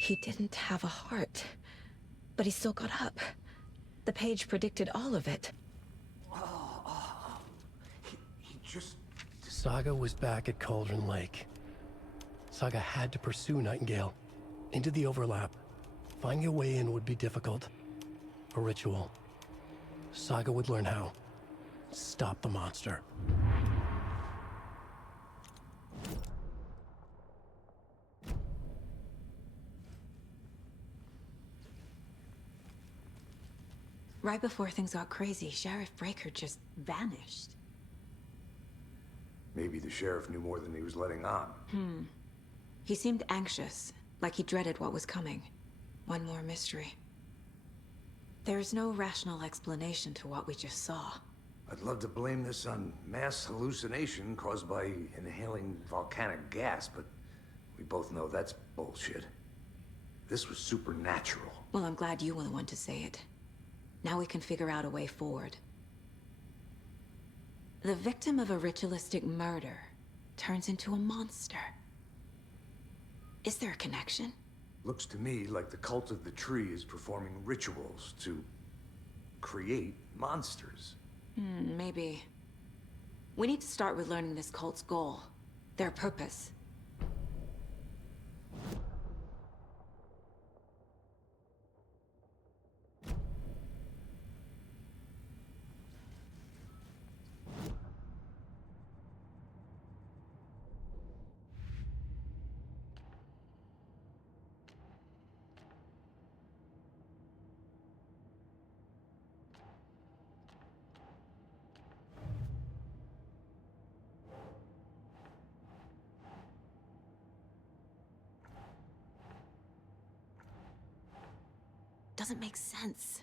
He didn't have a heart, but he still got up. The page predicted all of it. He just... Saga was back at Cauldron Lake. Saga had to pursue Nightingale. Into the overlap. Finding a way in would be difficult. A ritual. Saga would learn how. Stop the monster. Right before things got crazy, Sheriff Breaker just vanished. Maybe the sheriff knew more than he was letting on. He seemed anxious, like he dreaded what was coming. One more mystery. There's no rational explanation to what we just saw. I'd love to blame this on mass hallucination caused by inhaling volcanic gas, but we both know that's bullshit. This was supernatural. Well, I'm glad you were the one to say it. Now we can figure out a way forward. The victim of a ritualistic murder turns into a monster. Is there a connection? Looks to me like the cult of the tree is performing rituals to create monsters. Maybe. We need to start with learning this cult's goal, their purpose. Doesn't make sense.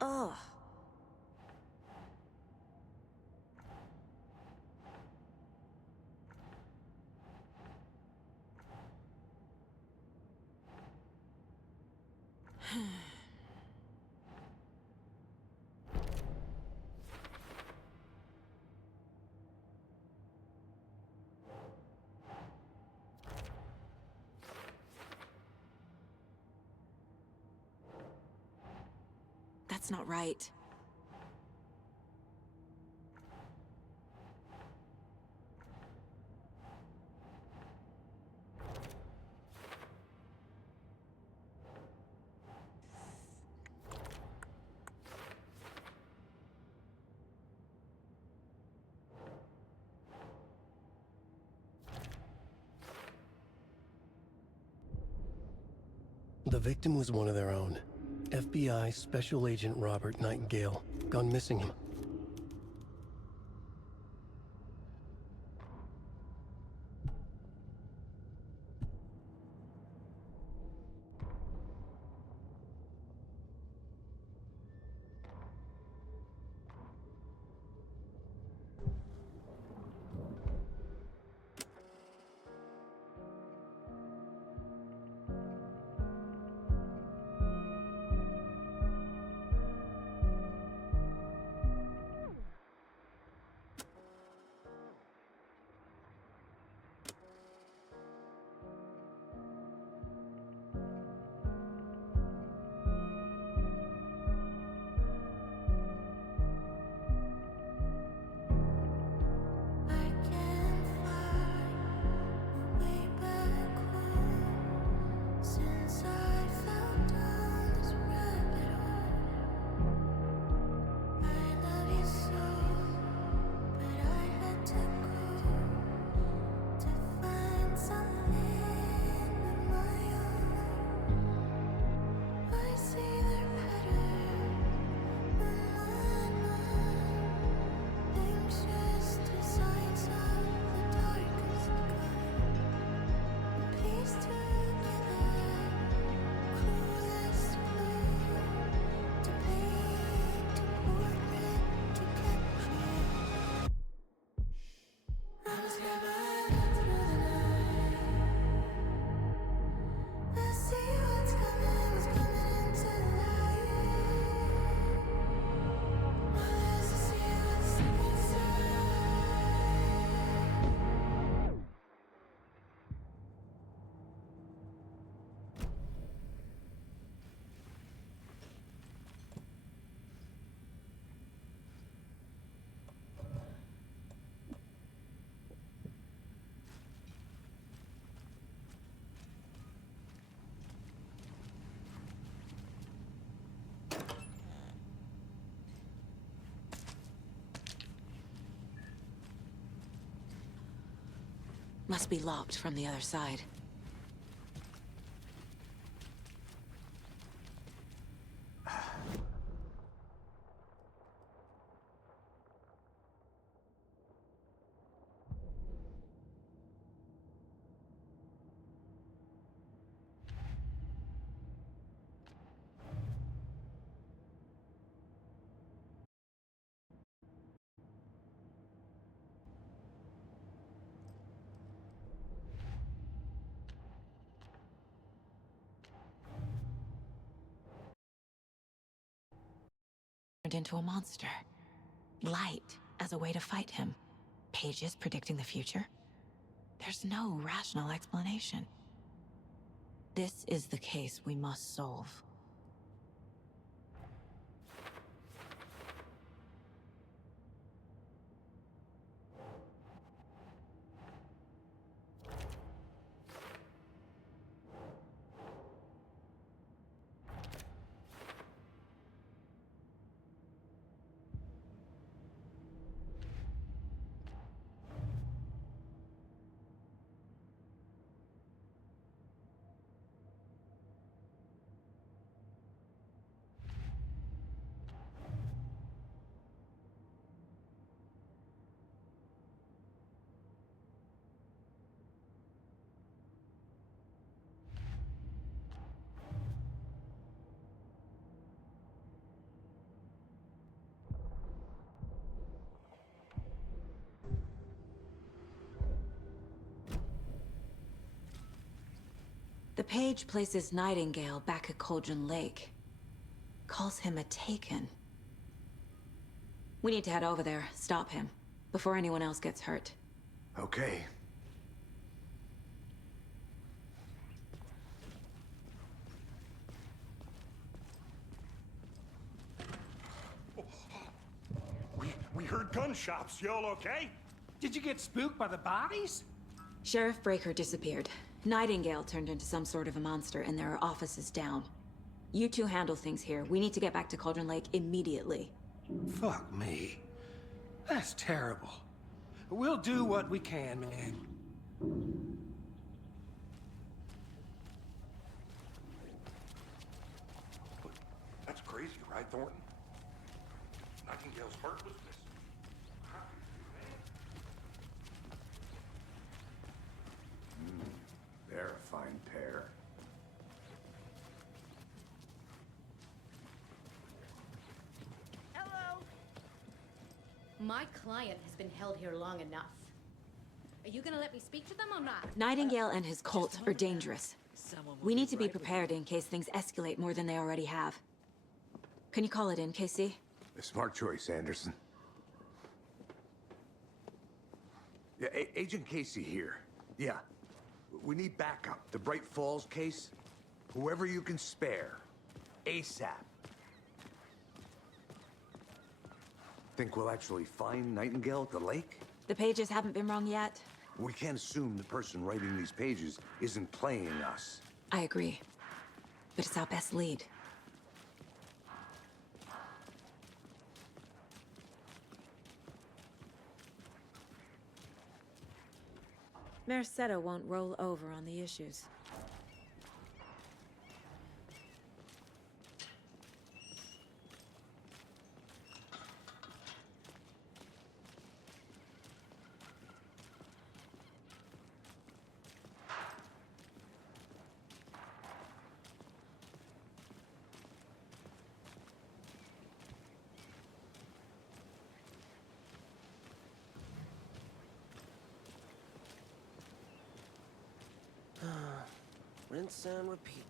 Ugh. That's not right. The victim was one of their own. FBI Special Agent Robert Nightingale, gone missing. Must be locked from the other side. Turned into a monster. Light as a way to fight him. Pages predicting the future. There's no rational explanation. This is the case we must solve. The page places Nightingale back at Cauldron Lake. Calls him a Taken. We need to head over there, stop him, before anyone else gets hurt. Okay. We heard gunshots. Y'all okay? Did you get spooked by the bodies? Sheriff Breaker disappeared. Nightingale turned into some sort of a monster, and there are offices down. You two handle things here. We need to get back to Cauldron Lake immediately. Fuck me. That's terrible. We'll do what we can, man. That's crazy, right, Thornton? Nightingale's heart was missing. They're a fine pair. Hello. My client has been held here long enough. Are you gonna let me speak to them or not? Nightingale and his cult are dangerous. We need to be prepared in case things escalate more than they already have. Can you call it in, KC? A smart choice, Anderson. Yeah, Agent Casey here. Yeah. We need backup. The Bright Falls case. Whoever you can spare. ASAP. Think we'll actually find Nightingale at the lake? The pages haven't been wrong yet. We can't assume the person writing these pages isn't playing us. I agree. But it's our best lead. Merceda won't roll over on the issues. Rinse and repeat.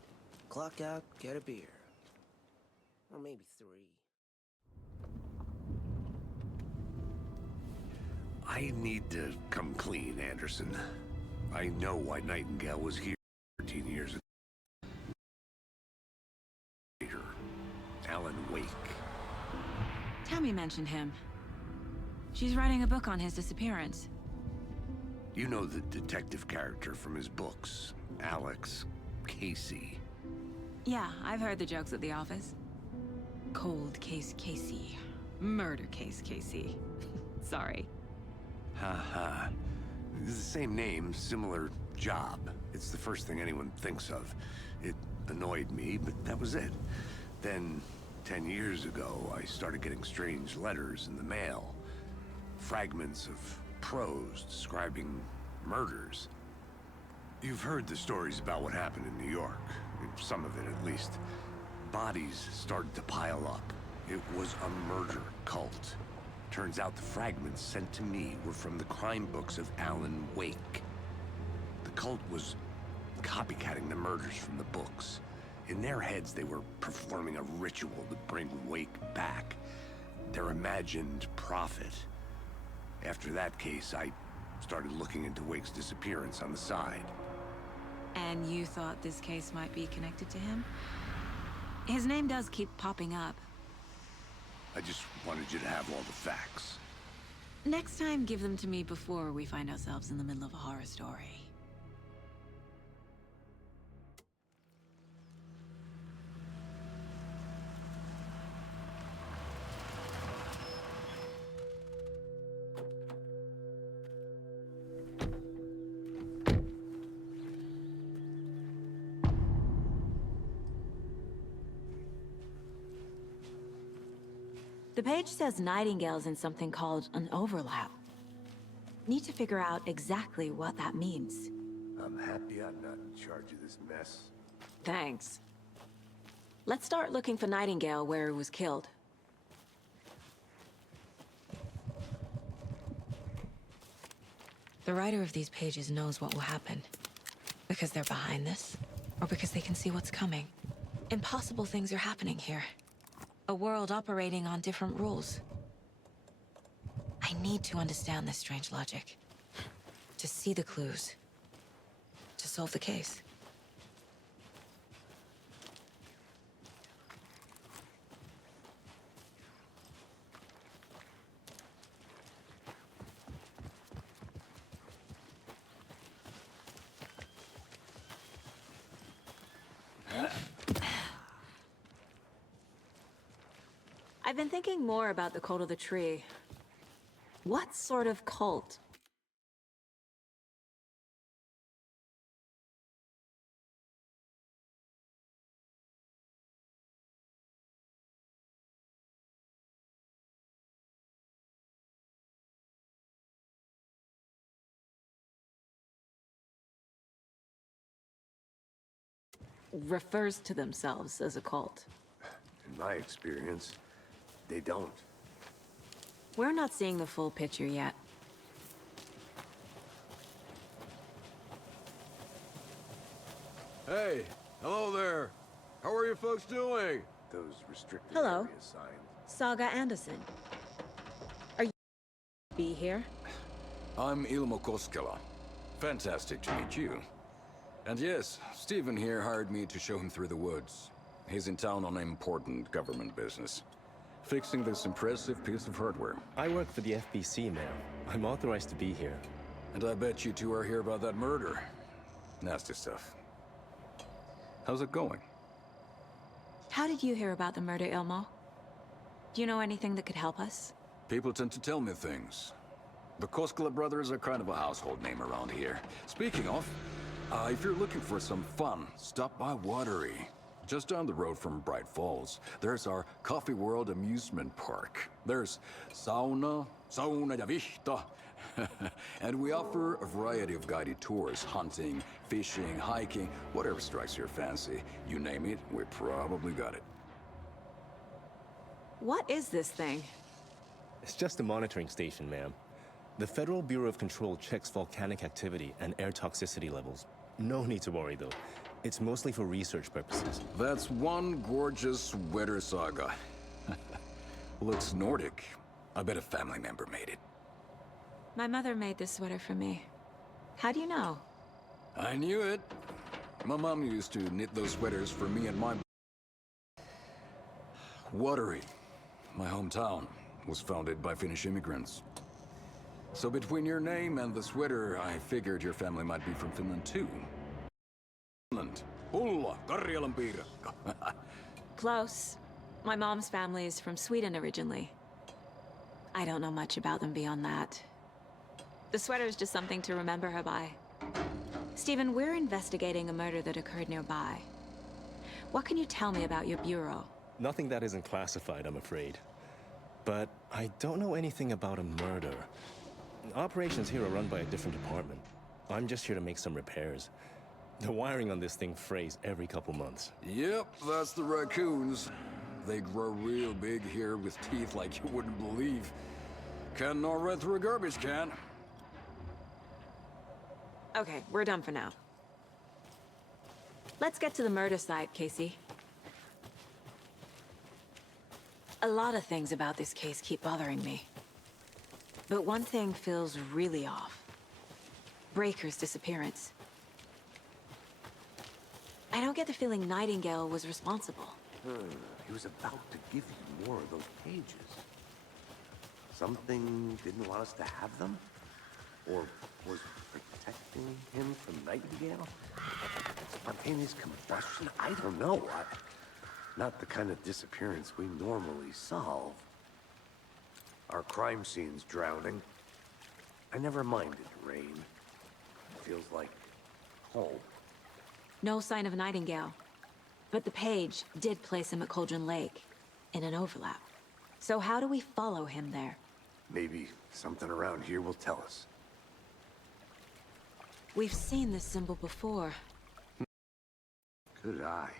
Clock out, get a beer. Or maybe 3. I need to come clean, Anderson. I know why Nightingale was here 13 years ago. Alan Wake. Tammy mentioned him. She's writing a book on his disappearance. You know the detective character from his books, Alex Casey. Yeah, I've heard the jokes at the office. Cold case Casey. Murder case Casey. Sorry. Ha. It's the same name, similar job. It's the first thing anyone thinks of. It annoyed me, but that was it. Then, 10 years ago, I started getting strange letters in the mail. Fragments of prose describing murders. You've heard the stories about what happened in New York. Some of it, at least. Bodies started to pile up. It was a murder cult. Turns out the fragments sent to me were from the crime books of Alan Wake. The cult was copycatting the murders from the books. In their heads, they were performing a ritual to bring Wake back. Their imagined prophet. After that case, I started looking into Wake's disappearance on the side. And you thought this case might be connected to him? His name does keep popping up. I just wanted you to have all the facts. Next time, give them to me before we find ourselves in the middle of a horror story. The page says Nightingale's in something called an overlap. Need to figure out exactly what that means. I'm happy I'm not in charge of this mess. Thanks. Let's start looking for Nightingale where he was killed. The writer of these pages knows what will happen. Because they're behind this, or because they can see what's coming. Impossible things are happening here. A world operating on different rules. I need to understand this strange logic. To see the clues. To solve the case. I've been thinking more about the cult of the tree. What sort of cult? Refers to themselves as a cult. In my experience, they don't. We're not seeing the full picture yet. Hey, hello there. How are you folks doing? Those restricted Hello. area signs. Saga Anderson. Are you be here? I'm Ilmo Koskela. Fantastic to meet you. And yes, Stephen here hired me to show him through the woods. He's in town on important government business. Fixing this impressive piece of hardware. I work for the FBC, ma'am. I'm authorized to be here. And I bet you two are here about that murder. Nasty stuff. How's it going? How did you hear about the murder, Ilmo? Do you know anything that could help us? People tend to tell me things. The Koskela brothers are kind of a household name around here. Speaking of, if you're looking for some fun, stop by Watery. Just down the road from Bright Falls, there's our Coffee World amusement park. There's sauna ja vihta. And we offer a variety of guided tours, hunting, fishing, hiking, whatever strikes your fancy. You name it, we probably got it. What is this thing? It's just a monitoring station, ma'am. The Federal Bureau of Control checks volcanic activity and air toxicity levels. No need to worry, though. It's mostly for research purposes. That's one gorgeous sweater, Saga. Looks Nordic. I bet a family member made it. My mother made this sweater for me. How do you know? I knew it. My mom used to knit those sweaters for me and my... Watery, my hometown, was founded by Finnish immigrants. So between your name and the sweater, I figured your family might be from Finland too. Finland. Pulla, Karjalan piirakka. Close. My mom's family is from Sweden originally. I don't know much about them beyond that. The sweater is just something to remember her by. Stephen, we're investigating a murder that occurred nearby. What can you tell me about your bureau? Nothing that isn't classified, I'm afraid. But I don't know anything about a murder. Operations here are run by a different department. I'm just here to make some repairs. The wiring on this thing frays every couple months. Yep, that's the raccoons. They grow real big here with teeth like you wouldn't believe. Can't gnaw right through a garbage can. Okay, we're done for now. Let's get to the murder site, Casey. A lot of things about this case keep bothering me. But one thing feels really off. Breaker's disappearance. I don't get the feeling Nightingale was responsible. He was about to give you more of those pages. Something didn't want us to have them? Or was protecting him from Nightingale? Spontaneous combustion? I don't know. Not the kind of disappearance we normally solve. Our crime scene's drowning. I never minded rain. It feels like home. No sign of Nightingale. But the page did place him at Cauldron Lake, in an overlap. So how do we follow him there? Maybe something around here will tell us. We've seen this symbol before. Good eye.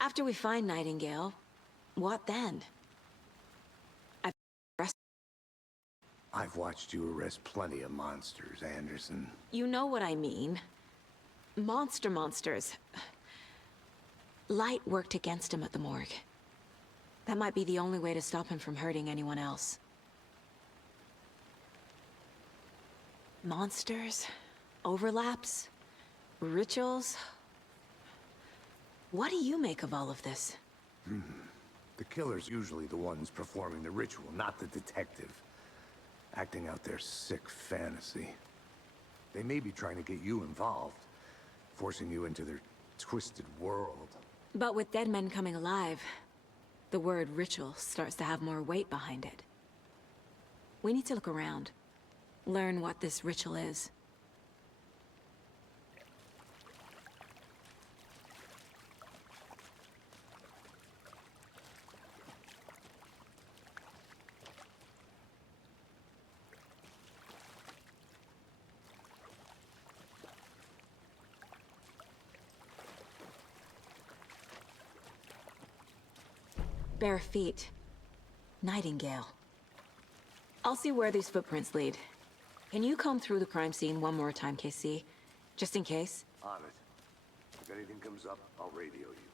After we find Nightingale, what then? I've watched you arrest plenty of monsters, Anderson. You know what I mean. Monsters. Light worked against him at the morgue. That might be the only way to stop him from hurting anyone else. Monsters? Overlaps? Rituals? What do you make of all of this? The killer's usually the ones performing the ritual, not the detective. Acting out their sick fantasy. They may be trying to get you involved, forcing you into their twisted world. But with dead men coming alive, the word ritual starts to have more weight behind it. We need to look around, learn what this ritual is. Bare feet. Nightingale. I'll see where these footprints lead. Can you comb through the crime scene one more time, KC? Just in case? On it. If anything comes up, I'll radio you.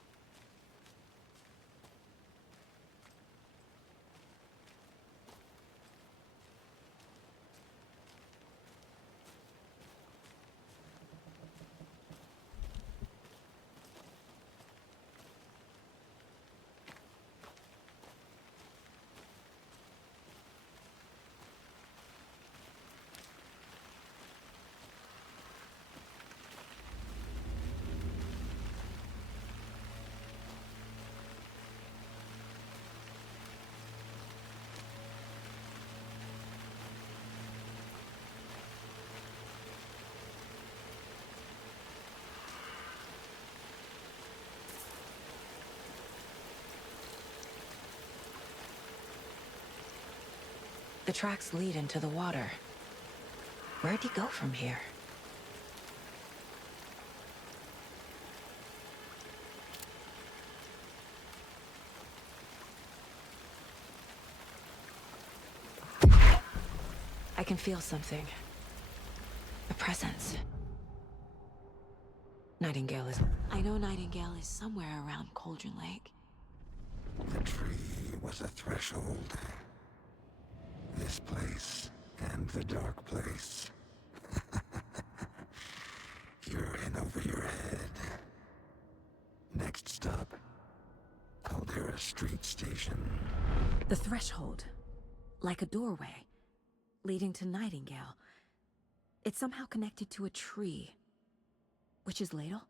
The tracks lead into the water. Where'd he go from here? I can feel something. A presence. Nightingale is... I know Nightingale is somewhere around Cauldron Lake. The tree was a threshold. This place and the dark place. You're in over your head. Next stop, Caldera Street Station. The threshold. Like a doorway. Leading to Nightingale. It's somehow connected to a tree. Witch's Ladle?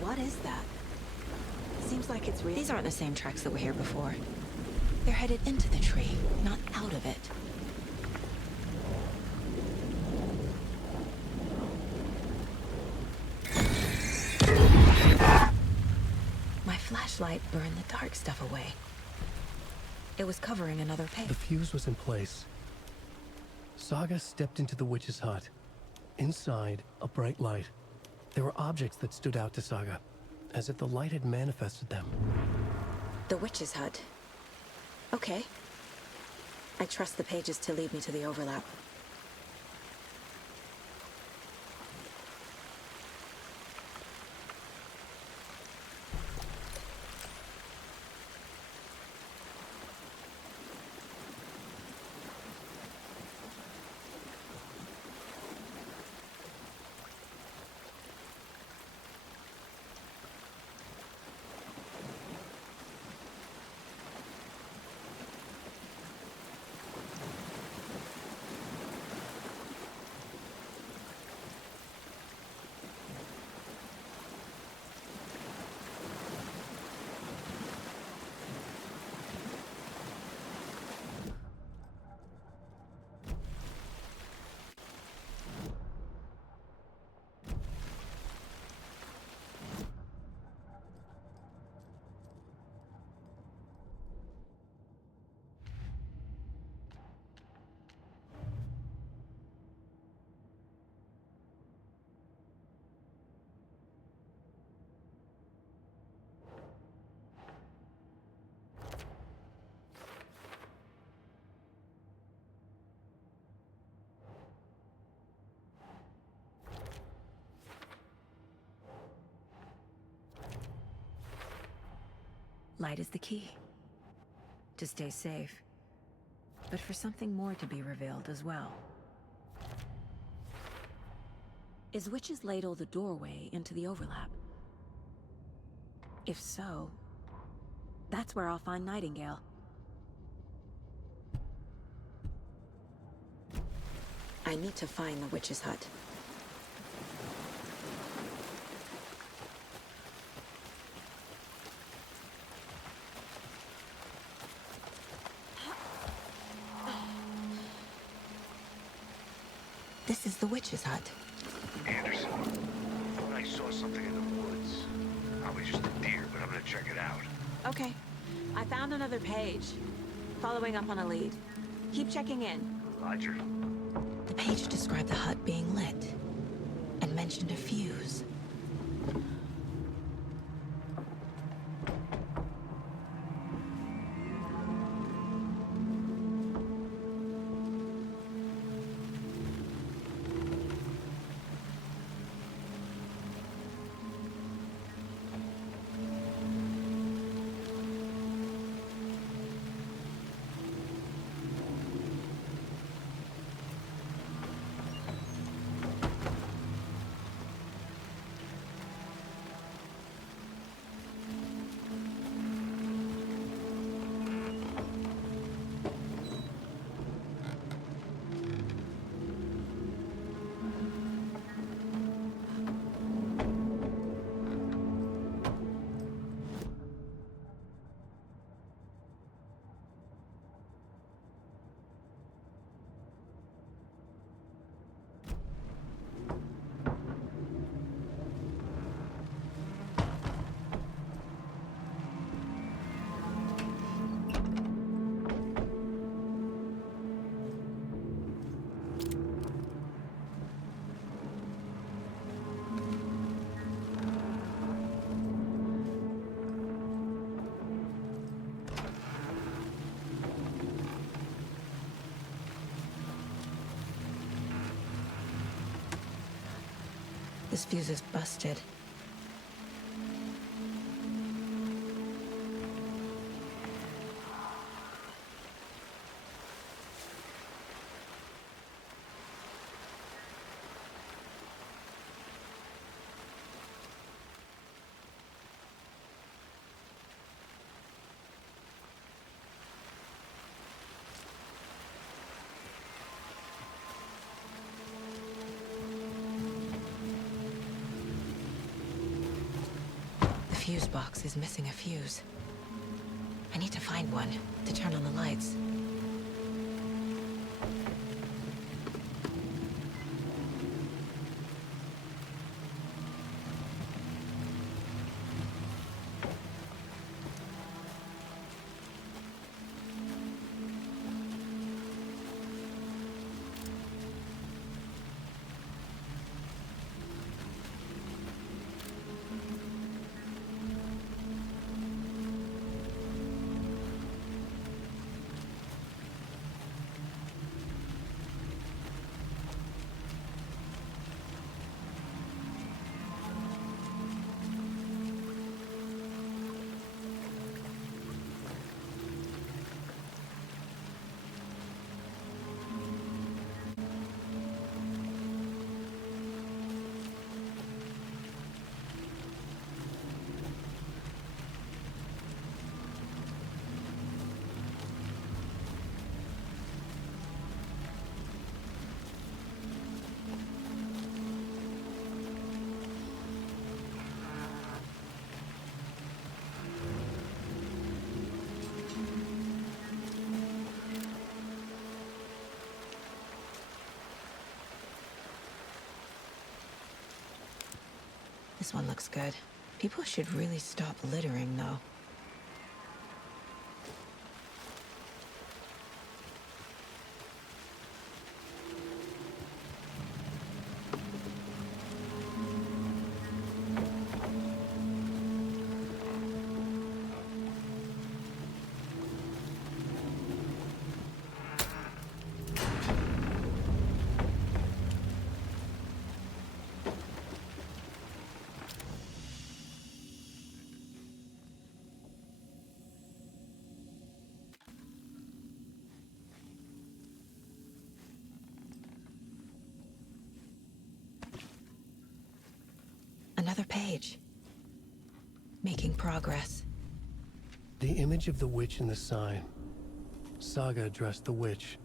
What is that? Seems like it's real. These aren't the same tracks that were here before. They're headed into the tree, not out of it. My flashlight burned the dark stuff away. It was covering another page. The fuse was in place. Saga stepped into the witch's hut. Inside, a bright light. There were objects that stood out to Saga, as if the light had manifested them. The witch's hut. Okay. I trust the pages to lead me to the overlap. Light is the key. To stay safe. But for something more to be revealed as well. Is Witch's Ladle the doorway into the overlap? If so, that's where I'll find Nightingale. I need to find the witch's hut. This is the witch's hut. Anderson, I thought I saw something in the woods. Probably just a deer, but I'm gonna check it out. Okay. I found another page. Following up on a lead. Keep checking in. Roger. The page described the hut being lit, and mentioned a fuse. This fuse is busted. The fuse box is missing a fuse. I need to find one to turn on the lights. This one looks good. People should really stop littering, though. Another page. Making progress. The image of the witch in the sign. Saga addressed the witch.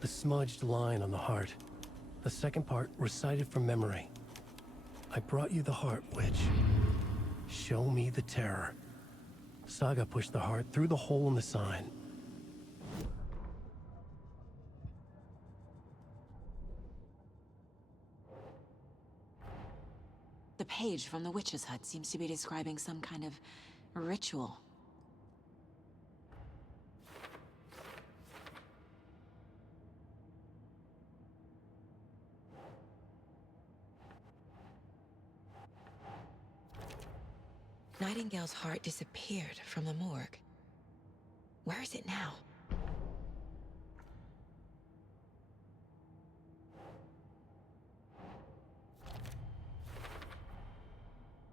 The smudged line on the heart. The second part recited from memory. I brought you the heart, witch. Show me the terror. Saga pushed the heart through the hole in the sign. The page from the witch's hut seems to be describing some kind of ritual. Nightingale's heart disappeared from the morgue. Where is it now?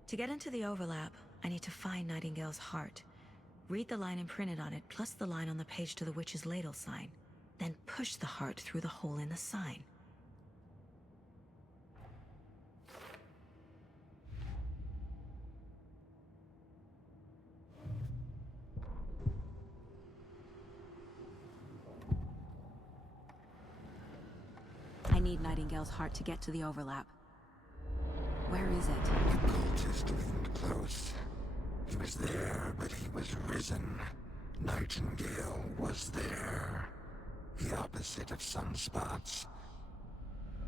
To get into the overlap, I need to find Nightingale's heart. Read the line imprinted on it, plus the line on the page to the witch's ladle sign. Then push the heart through the hole in the sign. I need Nightingale's heart to get to the overlap. Where is it? The cultist leaned close. He was there, but he was risen. Nightingale was there. The opposite of sunspots.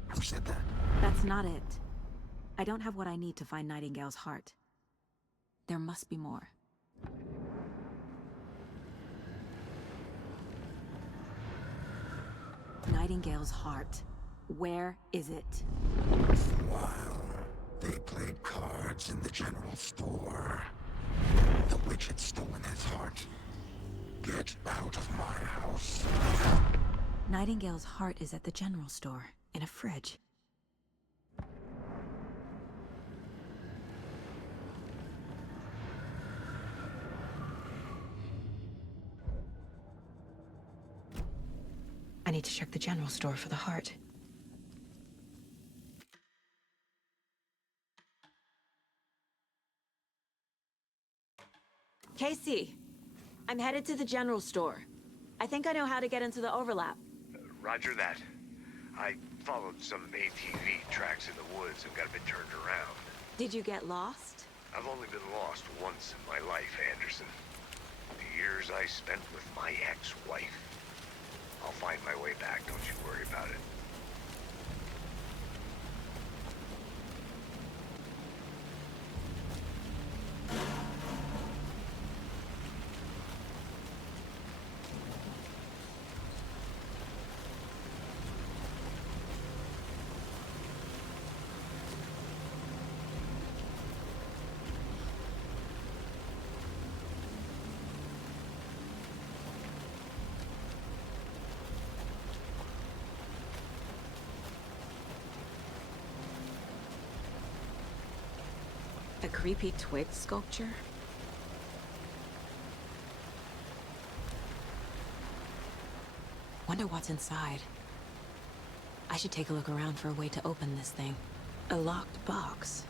Who said that? That's not it. I don't have what I need to find Nightingale's heart. There must be more. Nightingale's heart. Where is it? While they played cards in the general store, the witch had stolen his heart. Get out of my house. Nightingale's heart is at the general store, in a fridge. I need to check the general store for the heart. Casey, I'm headed to the general store. I think I know how to get into the overlap. Roger that. I followed some ATV tracks in the woods and got a bit turned around. Did you get lost? I've only been lost once in my life, Anderson. The years I spent with my ex-wife. I'll find my way back, don't you worry about it. A creepy twig sculpture? Wonder what's inside. I should take a look around for a way to open this thing. A locked box.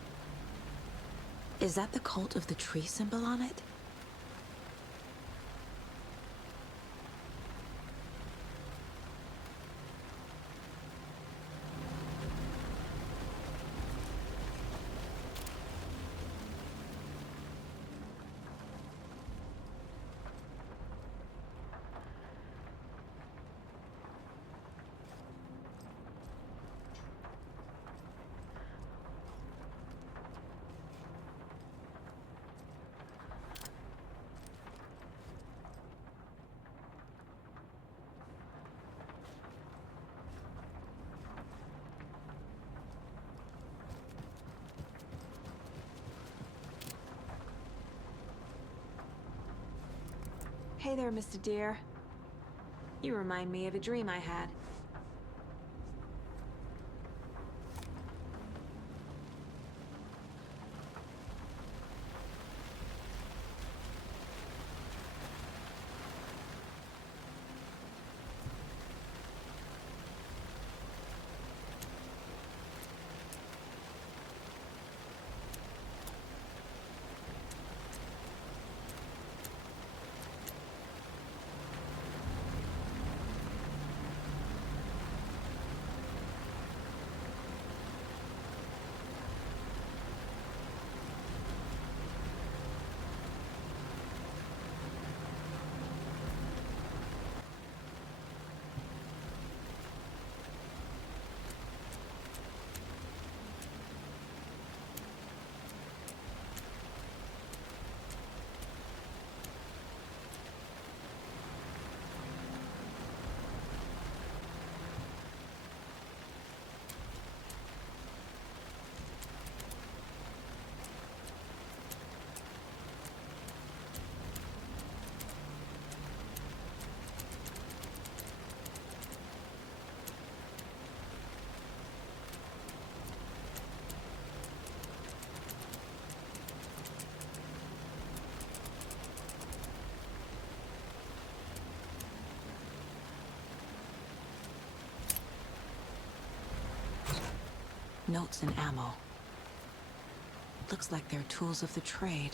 Is that the cult of the tree symbol on it? Hey there, Mr. Deer. You remind me of a dream I had. Notes and ammo. Looks like they're tools of the trade.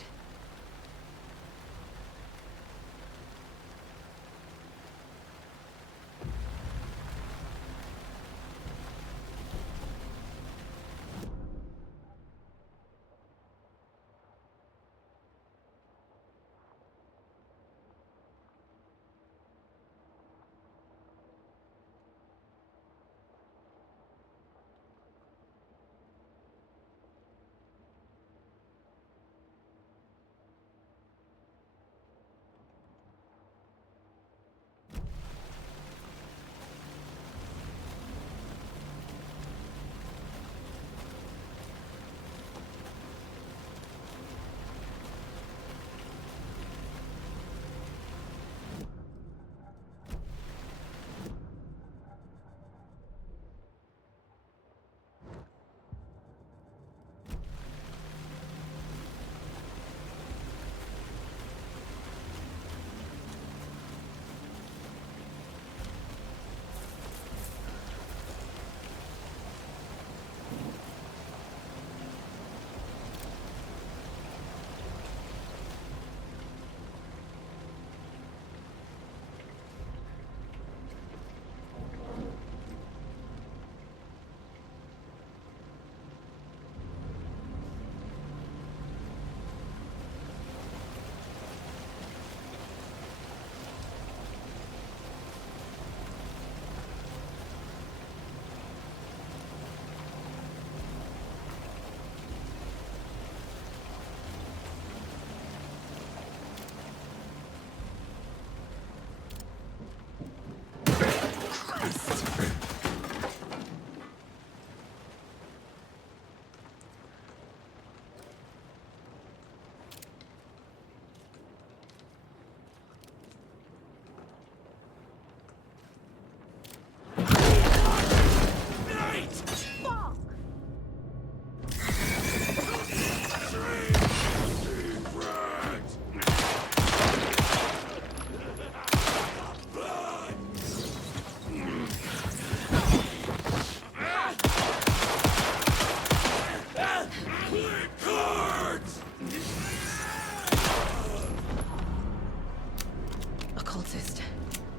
Occultist.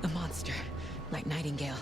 A monster. Like Nightingale.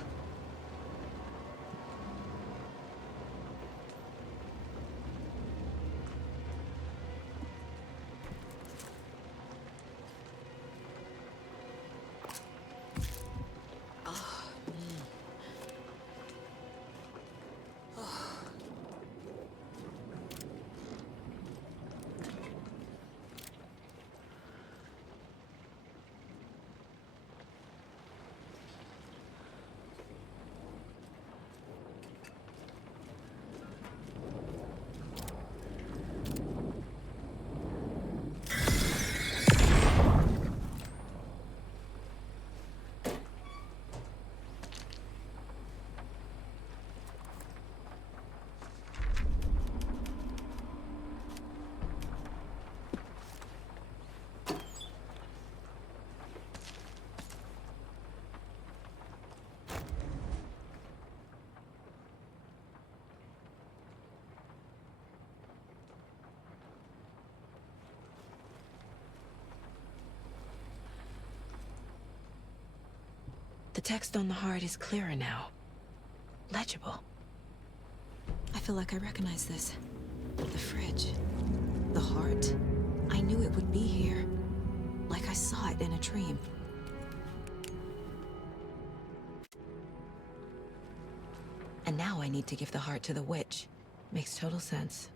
The text on the heart is clearer now. Legible. I feel like I recognize this. The fridge. The heart. I knew it would be here. Like I saw it in a dream. And now I need to give the heart to the witch. Makes total sense.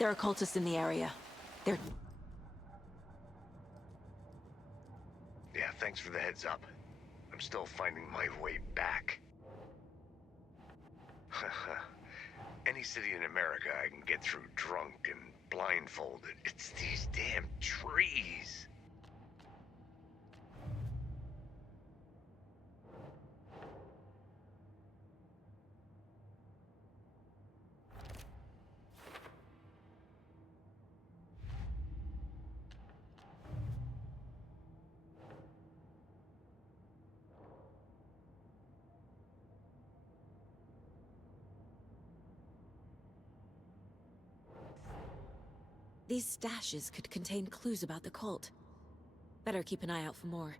There are cultists in the area. They're... Yeah, thanks for the heads up. I'm still finding my way back. Any city in America I can get through drunk and blindfolded. It's these damn trees. These stashes could contain clues about the cult. Better keep an eye out for more.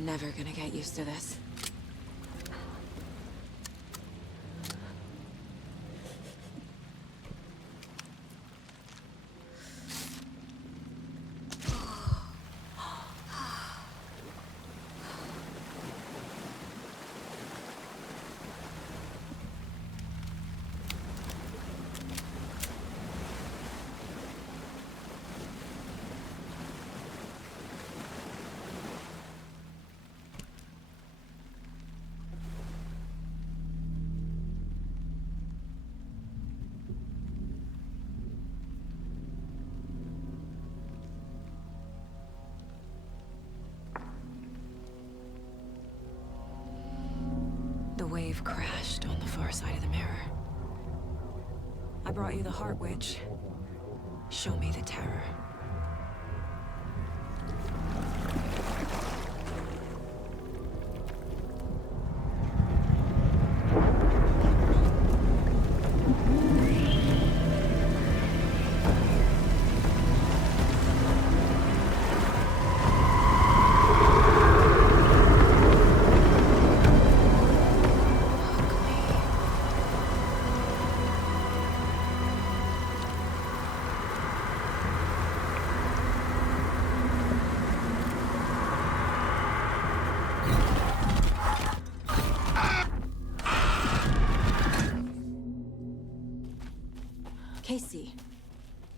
Never gonna get used to this. wave crashed on the far side of the mirror. I brought you the Heart Witch. Show me the terror. Casey,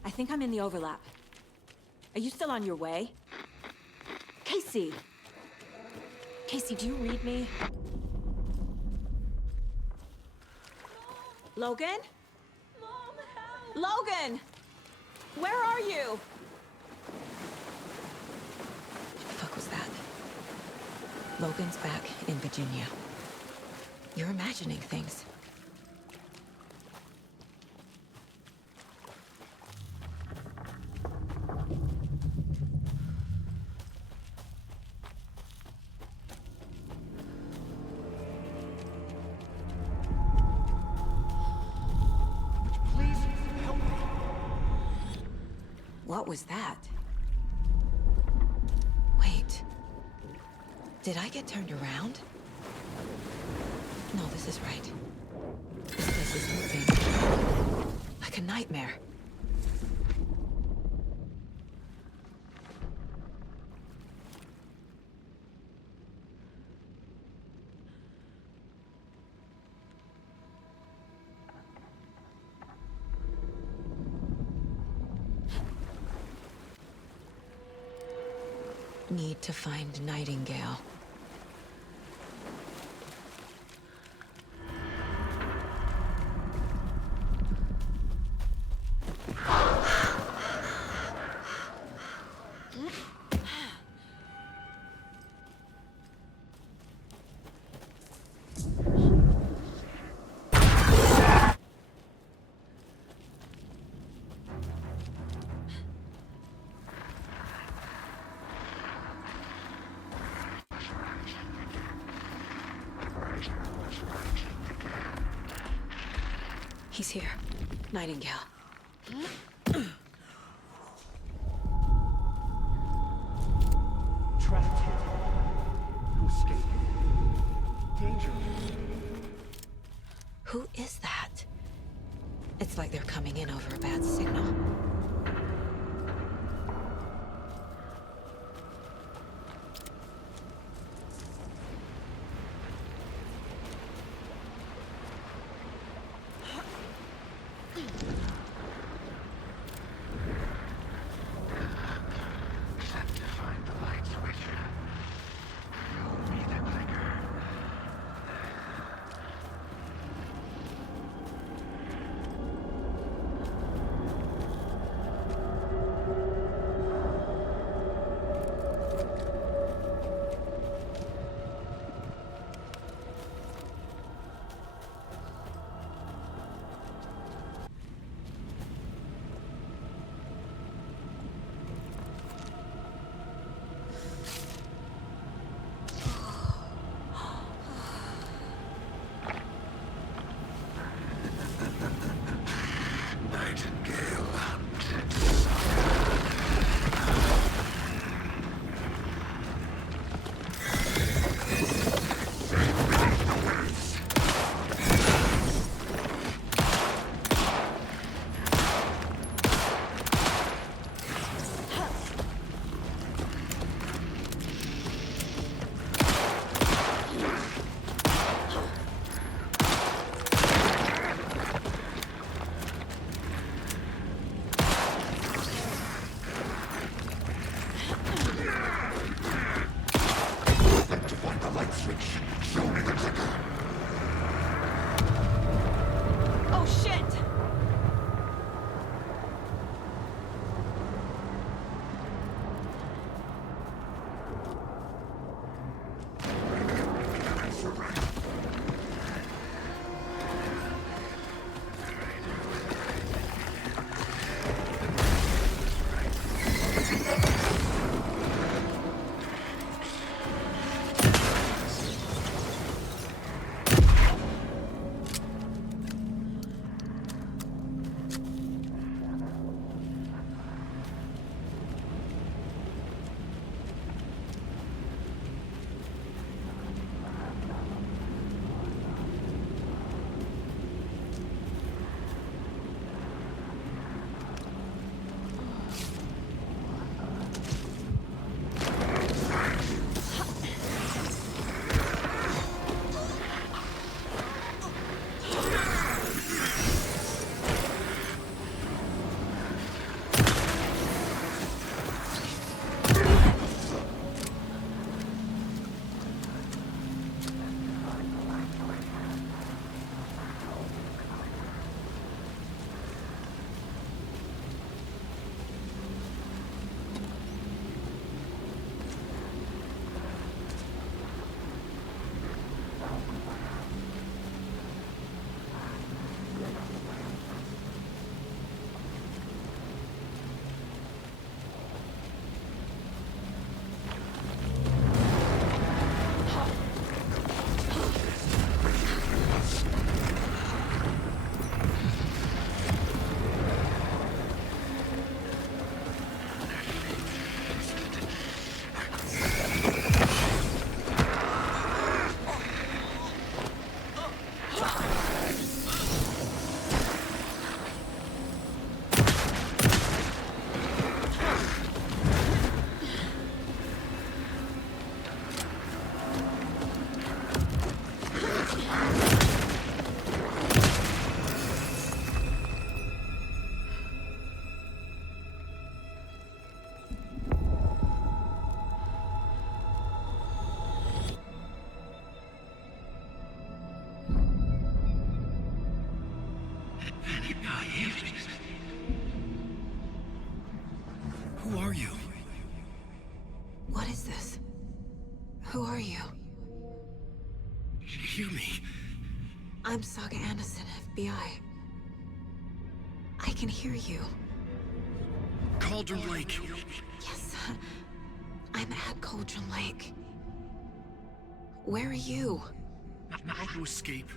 I think I'm in the overlap. Are you still on your way? Casey! Casey, do you read me? Logan? Mom, help! Logan! Where are you? What the fuck was that? Logan's back in Virginia. You're imagining things. What was that? Wait. Did I get turned around? No, this is right. This place is moving. Like a nightmare. Need to find Nightingale. He's here. Nightingale. Trapped here. No escape. Danger. Who is that? It's like they're coming in over a bad signal. Who are you? Hear me. I'm Saga Anderson, FBI. I can hear you. Cauldron Lake. Yes, I'm at Cauldron Lake. Where are you? How to escape.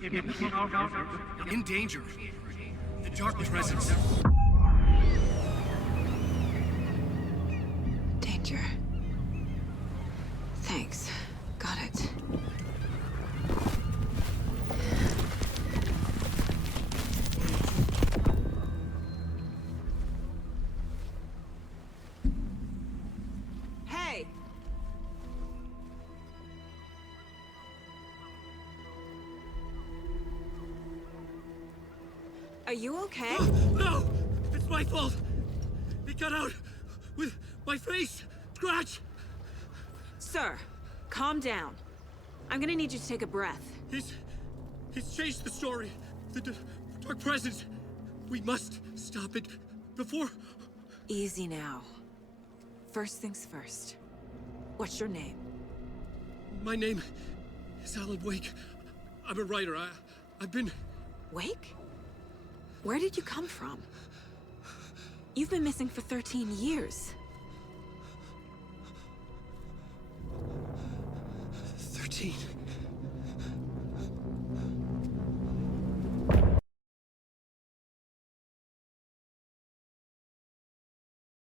In danger. The dark presence. Danger. Thanks. Got it. Hey! Are you okay? No! It's my fault! It got out with my face! Scratch! Sir, calm down. I'm gonna need you to take a breath. He's changed the story. The dark presence. We must stop it before... Easy now. First things first. What's your name? My name is Alan Wake. I'm a writer. I've been... Wake? Where did you come from? You've been missing for 13 years. 13?